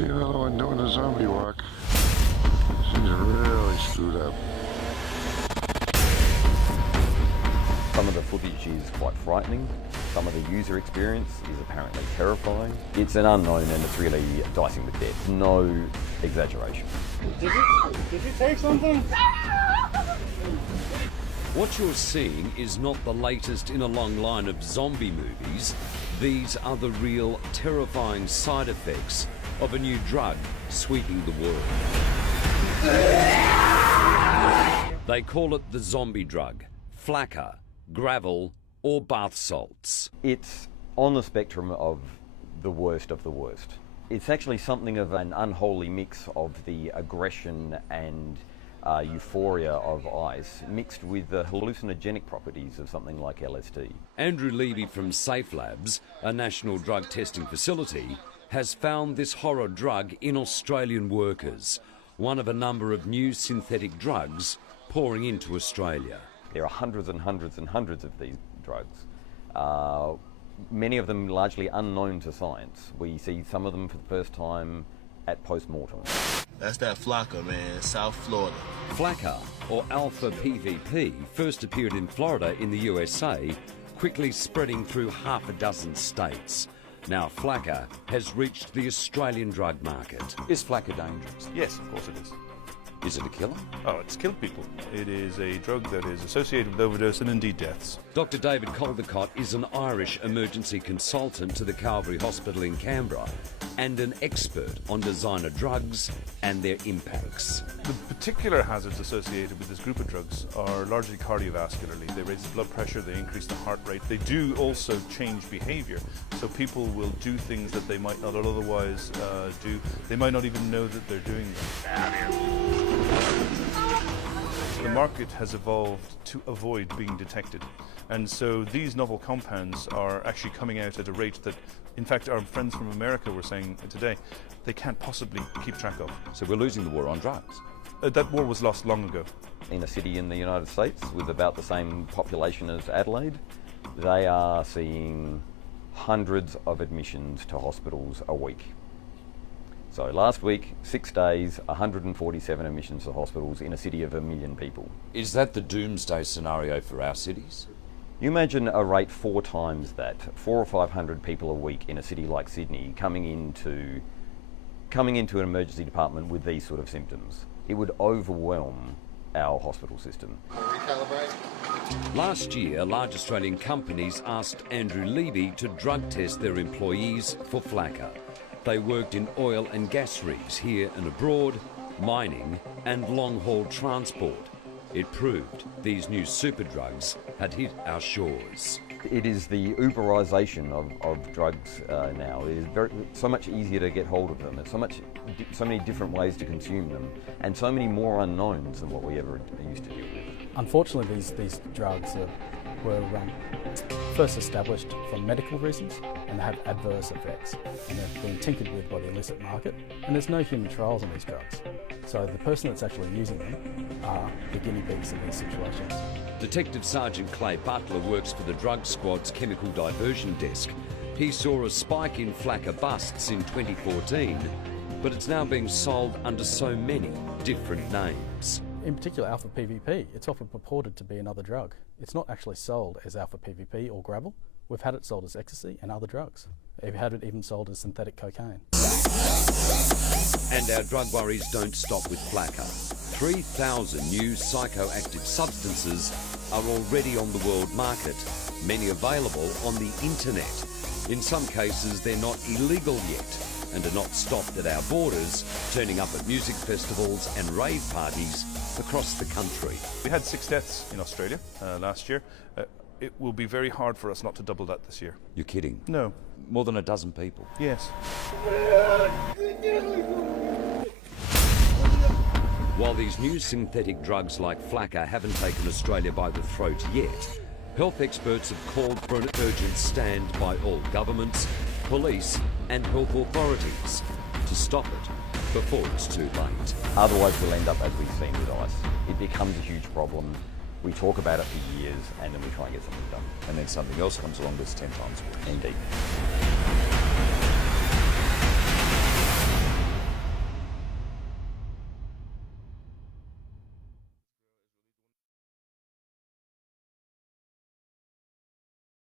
See another one doing the zombie walk. Seems really screwed up. Some of the footage is quite frightening. Some of the user experience is apparently terrifying. It's an unknown and it's really dicing with death. No exaggeration. Did you take something? What you're seeing is not the latest in a long line of zombie movies. These are the real terrifying side effects of a new drug sweeping the world. They call it the zombie drug, Flakka, gravel or bath salts. It's on the spectrum of the worst of the worst. It's actually something of an unholy mix of the aggression and euphoria of ice mixed with the hallucinogenic properties of something like LSD. Andrew Levy from Safe Labs, a national drug testing facility, has found this horror drug in Australian workers, one of a number of new synthetic drugs pouring into Australia. There are hundreds and hundreds and hundreds of these drugs, many of them largely unknown to science. We see some of them for the first time at post-mortem. That's that Flakka, man, South Florida. Flakka, or alpha PVP, first appeared in Florida in the USA, quickly spreading through half a dozen states. Now Flakka has reached the Australian drug market. Is Flakka dangerous? Yes, of course it is. Is it a killer? Oh, it's killed people. It is a drug that is associated with overdose and indeed deaths. Dr. David Caldecott is an Irish emergency consultant to the Calvary Hospital in Canberra and an expert on designer drugs and their impacts. The particular hazards associated with this group of drugs are largely cardiovascularly. They raise the blood pressure, they increase the heart rate. They do also change behaviour, so people will do things that they might not otherwise do. They might not even know that they're doing them. The market has evolved to avoid being detected, and so these novel compounds are actually coming out at a rate that, in fact, our friends from America were saying today, they can't possibly keep track of. So we're losing the war on drugs. That war was lost long ago. In a city in the United States with about the same population as Adelaide, they are seeing hundreds of admissions to hospitals a week. So last week, 6 days, 147 admissions to hospitals in a city of 1 million people. Is that the doomsday scenario for our cities? You imagine a rate 4 times that, 400 or 500 people a week in a city like Sydney coming into an emergency department with these sort of symptoms. It would overwhelm our hospital system. Last year, large Australian companies asked Andrew Levy to drug test their employees for Flakka. They worked in oil and gas rigs here and abroad, mining and long-haul transport. It proved these new superdrugs had hit our shores. It is the Uberization of drugs now. It is so much easier to get hold of them. There's so many different ways to consume them, and so many more unknowns than what we ever used to deal with. Unfortunately, these drugs were first established for medical reasons, and they have adverse effects, and they've been tinkered with by the illicit market, and there's no human trials on these drugs. So the person that's actually using them are the guinea pigs in these situations. Detective Sergeant Clay Butler works for the Drug Squad's Chemical Diversion Desk. He saw a spike in Flakka busts in 2014, but it's now being sold under so many different names. In particular, alpha PVP, it's often purported to be another drug. It's not actually sold as alpha PVP or gravel. We've had it sold as ecstasy and other drugs. We've had it even sold as synthetic cocaine. And our drug worries don't stop with Flakka. 3,000 new psychoactive substances are already on the world market, many available on the internet. In some cases, they're not illegal yet and are not stopped at our borders, turning up at music festivals and rave parties across the country. We had 6 deaths in Australia last year. It will be very hard for us not to double that this year. You're kidding? No. More than a dozen people? Yes. While these new synthetic drugs like Flakka haven't taken Australia by the throat yet, health experts have called for an urgent stand by all governments, police and health authorities to stop it before it's too late. Otherwise we'll end up as we've seen with ice. It becomes a huge problem. We talk about it for years and then we try and get something done. And then something else comes along that's 10 times worse. Indeed.